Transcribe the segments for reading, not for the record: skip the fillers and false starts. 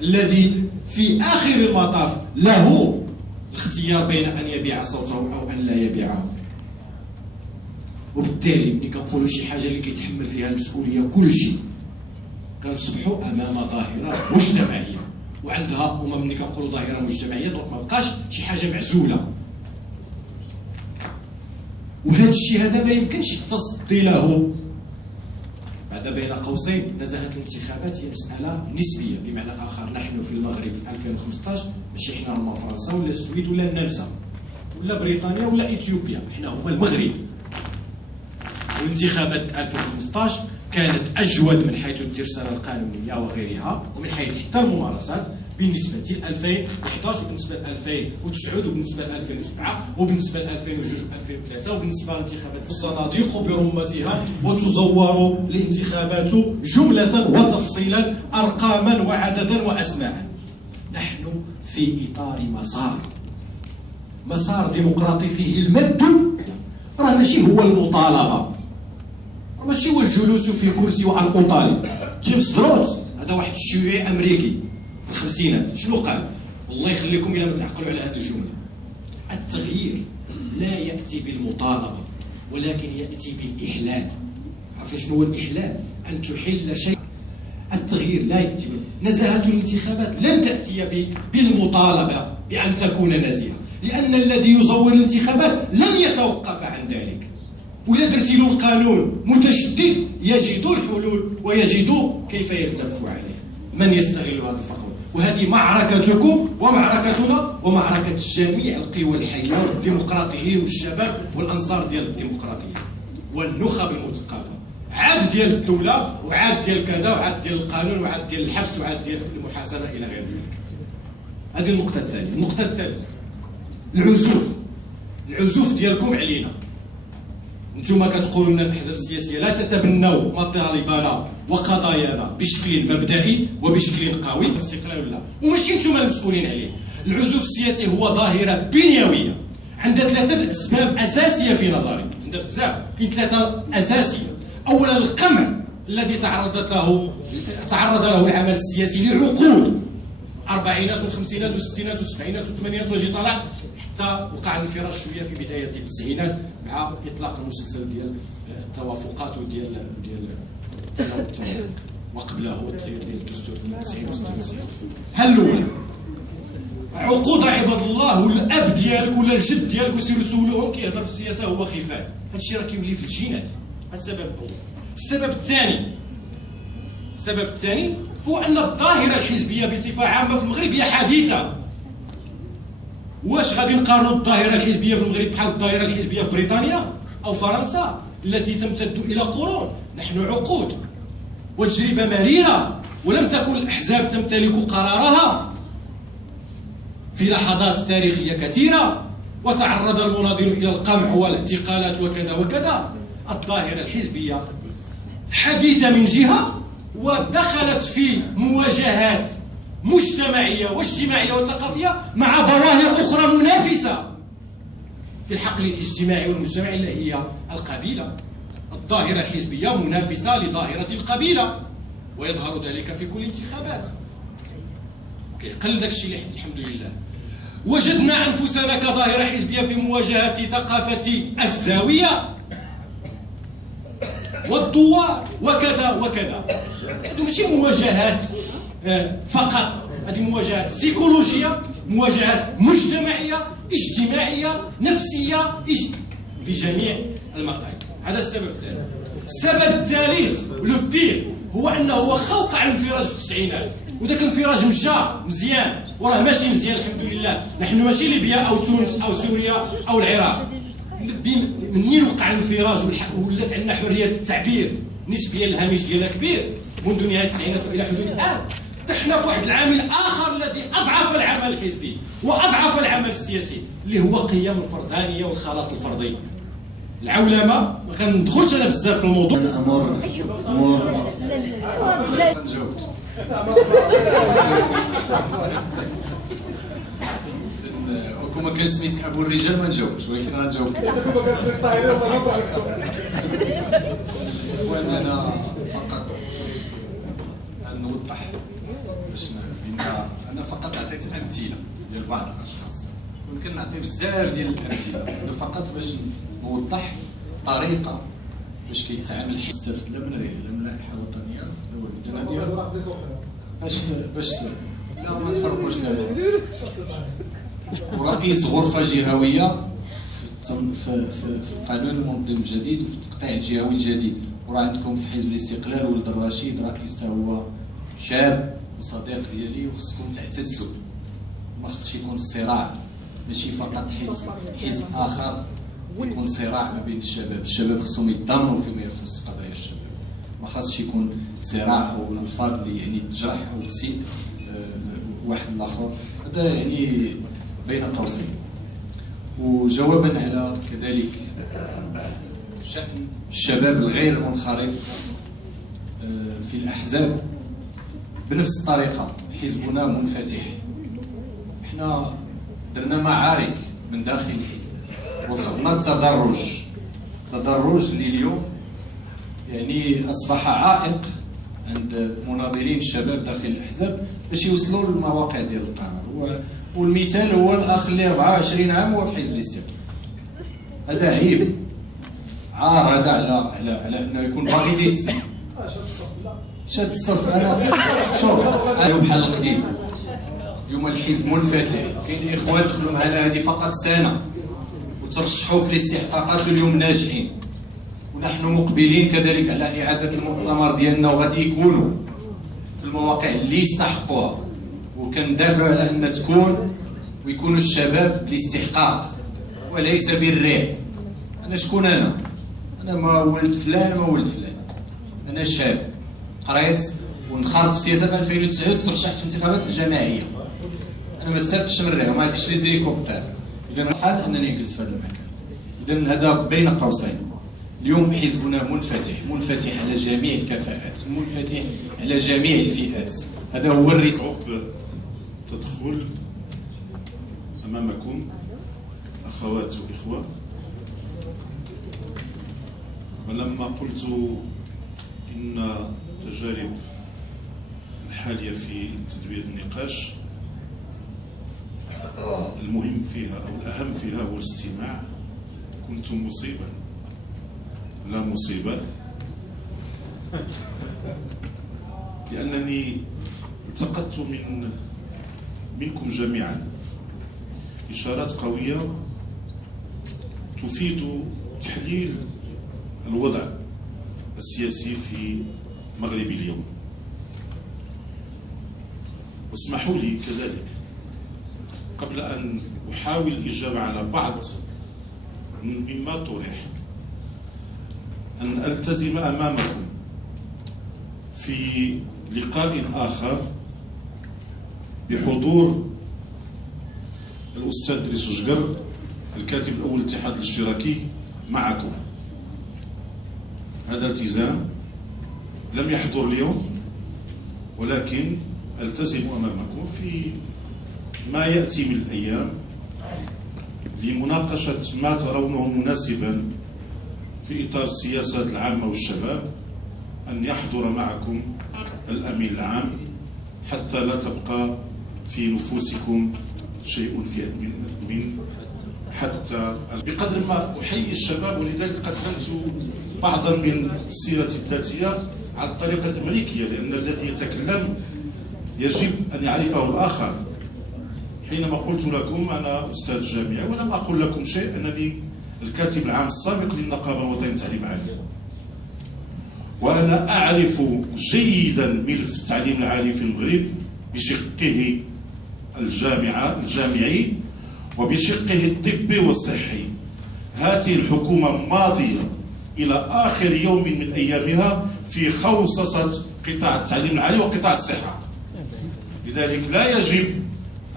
الذي في آخر المطاف له الاختيار بين أن يبيع صوته أو أن لا يبيعه. وبالتالي ملي كنقولوا شي حاجة اللي كيتحمل فيها المسؤولية كل شيء، كنصبحوا أمام ظاهرة مجتمعية، وعندها ملي كنقولوا ظاهرة مجتمعية دونك ما بقاش شي حاجة معزولة. وهذا الشيء هذا ما يمكنش التصدي له. هذا بين قوسين نزاهة الانتخابات هي مسألة نسبية، بمعنى آخر نحن في المغرب في 2015 ماشي حنا هما فرنسا ولا السويد ولا النمسا ولا بريطانيا ولا إثيوبيا، حنا هما المغرب. والانتخابات 2015 كانت أجود من حيث الترسانة القانونية وغيرها، ومن حيث حتى الممارسات بالنسبة ل 2011 وبالنسبة ل 2009 وبالنسبة ل 2007 وبالنسبة ل 2002 و2003 وبالنسبة للانتخابات الصناديق برمتها. وتزور الانتخابات جملة وتفصيلا أرقاما وعددا وأسماء. نحن في إطار مسار ديمقراطي فيه المد، راه ماشي هو المطالبة، ماشي هو الجلوس في كرسي وأن أطالب. جيمس بروت هذا واحد الشيوعي أمريكي في الخمسينات شنو قال؟ والله يخليكم إلا ما تعقلوا على هذه الجملة: التغيير لا يأتي بالمطالبة ولكن يأتي بالإحلال. عارفين شنو هو الإحلال؟ أن تحل شيء. التغيير لا يأتي نزاهة الانتخابات لن تأتي بالمطالبة بأن تكون نزيهة، لأن الذي يزور الانتخابات لن يتوقف عن ذلك. وإذا درتي له القانون متشدد يجد الحلول ويجد كيف يلتف عليه. من يستغل هذا الفخر؟ وهذه معركتكم ومعركتنا ومعركة جميع القوى الحية والديمقراطيين والشباب والأنصار ديال الديمقراطية والنخب المثقفة، عاد ديال الدولة وعاد ديال كذا وعاد ديال القانون وعاد ديال الحبس وعاد ديال المحاسبة إلى غير ذلك. هذه النقطة الثانية. النقطة الثالثة: العزوف ديالكم علينا. انتم كتقولوا لنا الاحزاب السياسيه لا تتبنوا مطالبنا وقضايانا بشكل مبدئي وبشكل قوي استقلال ولا، وماشي انتم المسؤولين عليه. العزوف السياسي هو ظاهره بنيويه عندها ثلاثه اسباب اساسيه في نظري، عندها بزاف، كاين ثلاثه اساسيه. اولا القمع الذي تعرض له العمل السياسي لعقود، الاربعينات والخمسينات والستينات والسبعينات والثمانينات وجي طلع حتى وقع الانفراج شويه في بدايه التسعينات مع اطلاق المسلسل ديال التوافقات وديال التوافق، وقبله التغيير ديال الدستور ديال 96. هل الاولى عقود عباد الله، والاب ديالك ولا الجد ديالك وسيروا سولوهم كيهضر في السياسه هو خفاف. هذا الشيء راه كيولي في الجينات. السبب الاول. السبب الثاني هو ان الظاهره الحزبيه بصفه عامه في المغرب هي حديثه. واش غادي نقارنوا الظاهره الحزبيه في المغرب بحال الظاهره الحزبيه في بريطانيا او فرنسا التي تمتد الى قرون؟ نحن عقود وتجربه مريره، ولم تكن الاحزاب تمتلك قرارها في لحظات تاريخيه كثيره، وتعرض المناضل الى القمع والاعتقالات وكذا وكذا. الظاهره الحزبيه حديثه من جهه، ودخلت في مواجهات مجتمعية واجتماعية وثقافية مع ظواهر أخرى منافسة في الحقل الاجتماعي والمجتمعي اللي هي القبيلة. الظاهرة الحزبية منافسة لظاهرة القبيلة، ويظهر ذلك في كل انتخابات. كيقل داك الشيء الحمد لله. وجدنا أنفسنا كظاهرة حزبية في مواجهة ثقافة الزاوية والدوار وكذا وكذا. هذو ماشي مواجهات فقط، هذه مواجهات سيكولوجية، مواجهات مجتمعية اجتماعية نفسية بجميع المقاييس. هذا السبب الثاني. السبب الثالث لو بير هو انه وقع الانفراج في التسعينات، وذاك الانفراج مشى مزيان وراه ماشي مزيان الحمد لله. نحن ماشي ليبيا او تونس او سوريا او العراق. منين وقع الانفراج ولات عندنا حريه التعبير نسبيا الهامش ديالها كبير منذ نهايه التسعينات والى حدود الان، طحنا في واحد العامل اخر الذي اضعف العمل الحزبي واضعف العمل السياسي اللي هو قيم الفردانيه والخلاص الفردي. العولمه ما كندخلش انا بزاف في الموضوع. كون ما كانش سميتك ابو الرجال ما نجاوبش، ولكن غنجاوب. كون ما كان سميت طاهر ما نطلع لك الصوت. اخوان انا فقط نوضح باش انا فقط عطيت امثله ديال بعض الاشخاص، ممكن نعطي بزاف ديال الامثله، هذا فقط باش نوضح طريقه باش كيتعامل الحزب. استفدت لا من لا من اللائحه الوطنيه لا والو ديال باش لا ما تفرقوش فيها. ورئيس غرفه جهويه في القانون المنظم الجديد وفي التقطيع الجهوي الجديد. وراه عندكم في حزب الاستقلال ولد الرشيد رئيس هو شاب وصديق ديالي، وخصكم تعتزوا. ما خصش يكون الصراع، ماشي فقط حزب اخر يكون صراع ما بين الشباب خصهم يتضامنوا فيما يخص قضايا الشباب. ما خاصش يكون صراع والالفاظ اللي يعني تجرح وتسيء واحد الاخر. هذا يعني بين قوسين. وجوابا على كذلك شأن الشباب الغير منخرط في الأحزاب، بنفس الطريقة حزبنا منفتح. احنا درنا معارك من داخل الحزب، وفقنا التدرج اللي اليوم يعني أصبح عائق عند مناضلين الشباب داخل الأحزاب باش يوصلوا للمواقع ديال القرار. والمثال هو الأخ اللي 24 عام هو في حزب الاستقلال. هذا عيب، عار هذا على انه يكون باغي تيتسنى شاد الصف. انا شوف انا بحال القديم، اليوم الحزب منفتح، كاين اخوان دخلوا معنا هذه فقط سنه وترشحوا في الاستحقاقات واليوم ناجحين، ونحن مقبلين كذلك على اعاده المؤتمر ديالنا، وغادي يكونوا في المواقع اللي يستحقوها، وكندافعوا على ان تكون ويكونوا الشباب بالاستحقاق وليس بالريع. انا شكون انا ما ولد فلان ما ولد فلان، انا شاب قريت ونخرط في السياسه في 2009 ترشحت في الانتخابات الجماعيه. انا ما استفدتش من الريع وما عنديش لي زيليكوبتر، اذا الحال انني نجلس في هذا المكان. اذا هذا بين قوسين. اليوم حزبنا منفتح على جميع الكفاءات، منفتح على جميع الفئات. هذا هو الرسالة. تدخل أمامكم أخوات وإخوة، ولما قلت إن التجارب الحالية في تدوير النقاش المهم فيها أو الأهم فيها هو الاستماع، كنت مصيبا لا مصيبة، لأنني التقطت منكم جميعا إشارات قوية تفيد تحليل الوضع السياسي في مغرب اليوم. واسمحوا لي كذلك قبل أن أحاول الإجابة على بعض مما طرح أن ألتزم أمامكم في لقاء آخر بحضور الأستاذ دريس جقر الكاتب الأول للاتحاد الاشتراكي معكم. هذا التزام لم يحضر اليوم، ولكن ألتزم أمامكم في ما يأتي من الأيام لمناقشة ما ترونه مناسبا في إطار السياسات العامة والشباب، أن يحضر معكم الأمين العام حتى لا تبقى في نفوسكم شيء من حتى بقدر ما أحيي الشباب. ولذلك قدمت بعضا من السيرة الذاتية على الطريقة الأمريكية، لأن الذي يتكلم يجب أن يعرفه الآخر. حينما قلت لكم أنا أستاذ جامعي ولم أقل لكم شيء، أنني الكاتب العام السابق للنقابة الوطنية للتعليم العالي، وأنا أعرف جيدا ملف التعليم العالي في المغرب بشقه الجامعي وبشقه الطبي والصحي. هذه الحكومة ماضية إلى آخر يوم من أيامها في خوصصة قطاع التعليم العالي وقطاع الصحة، لذلك لا يجب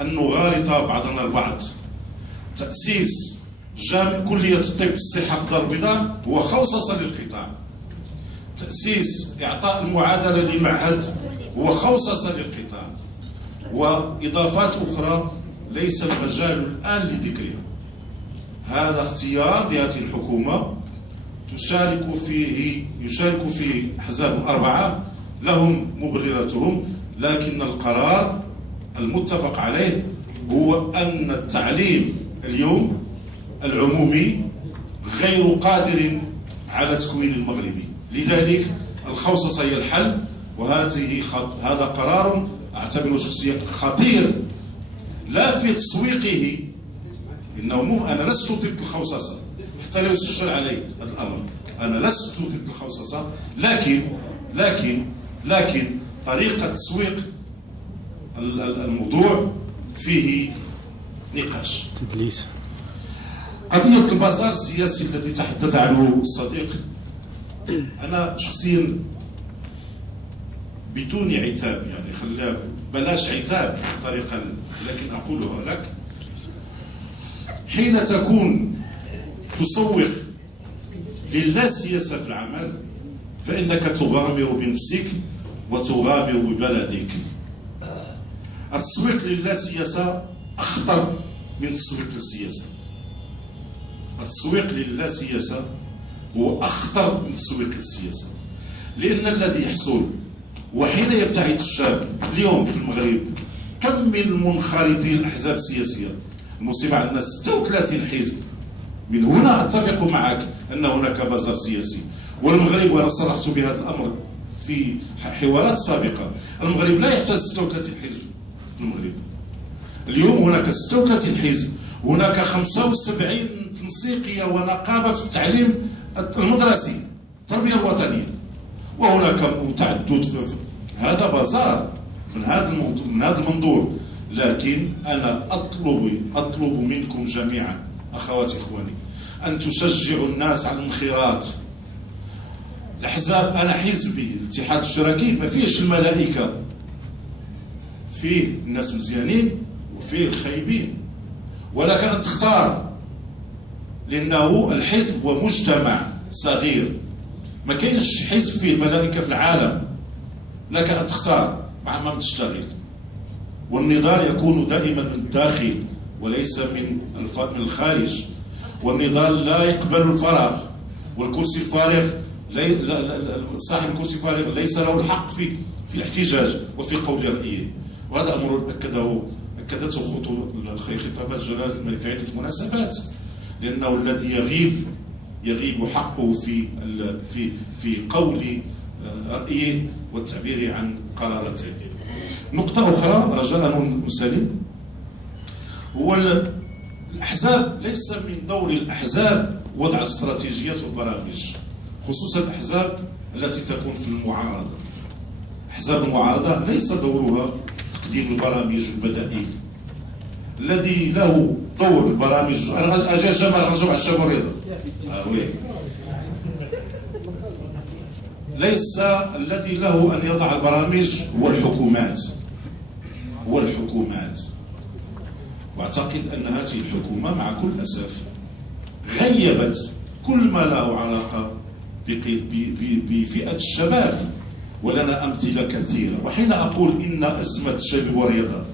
أن نغالط بعضنا البعض. تأسيس كلية الطب الصحة في الدار البيضاء هو خوصصة للقطاع، تأسيس إعطاء المعادلة لمعهد هو خوصصة للقطاع، وإضافات أخرى ليس المجال الآن لذكرها. هذا اختيار لهذه الحكومة يشارك فيه أحزاب أربعة لهم مبرراتهم، لكن القرار المتفق عليه هو أن التعليم اليوم العمومي غير قادر على تكوين المغربي، لذلك الخوصصة هي الحل. هذا قرار أعتبره شخصيا خطير، لا في تسويقه، إنه أنا لست ضد الخوصصة حتى لا يسجل علي هذا الأمر، أنا لست ضد الخوصصة، لكن طريقة تسويق الموضوع فيه نقاش. تدليس. قضية البازار السياسي الذي تحدث عنه الصديق، أنا شخصيا بدون عتاب، يعني خليها بلاش عتاب بطريقة، لكن أقولها لك، حين تكون تسوق للا سياسة في العمل فإنك تغامر بنفسك وتغامر ببلدك. التسويق للا سياسة أخطر من التسويق للسياسة. التسويق للا سياسة هو أخطر من التسويق للسياسة، لأن الذي يحصل وحين يبتعد الشاب اليوم في المغرب، كم من منخرطين الأحزاب السياسية، المصيبة عندنا 36 حزب. من هنا أتفق معك أن هناك بازار سياسي، والمغرب، وأنا صرحت بهذا الأمر في حوارات سابقة، المغرب لا يحتاج 36 حزب في المغرب. اليوم هناك 36 حزب، هناك 75 تنسيقية ونقابة في التعليم المدرسي، التربية الوطنية، وهناك متعدد. هذا بازار من هذا المنظور. لكن أنا أطلب منكم جميعا أخواتي إخواني أن تشجعوا الناس على الانخراط. الأحزاب، أنا حزبي الاتحاد الاشتراكي ما فيهش الملائكة، فيه الناس مزيانين وفيه الخايبين، ولك أن تختار، لأنه الحزب هو مجتمع صغير، ما كاينش حزب فيه الملائكة في العالم، لك أن تختار مع من تشتغل. والنضال يكون دائما من الداخل وليس من الخارج، والنضال لا يقبل الفراغ، والكرسي الفارغ صاحب الكرسي الفارغ ليس له الحق في الاحتجاج وفي قول رأيه. وهذا أمر أكدته خطابات جلالة الملك في عدة مناسبات، لأنه الذي يغيب حقه في قول رأيه والتعبير عن قراراته. نقطة أخرى رجاء مسلم، هو الأحزاب، ليس من دور الأحزاب وضع استراتيجيات وبرامج، خصوصا الأحزاب التي تكون في المعارضة. أحزاب المعارضة ليس دورها تقديم البرامج والبدائل. الذي له دور البرامج، أجا جمال رجب على الشاب والرضا، ليس الذي له أن يضع البرامج هو الحكومات. واعتقد أن هذه الحكومة مع كل أسف غيبت كل ما له علاقة بفئة الشباب، ولنا أمثلة كثيرة. وحين أقول إن أزمة الشباب والرياضة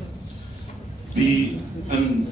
بأن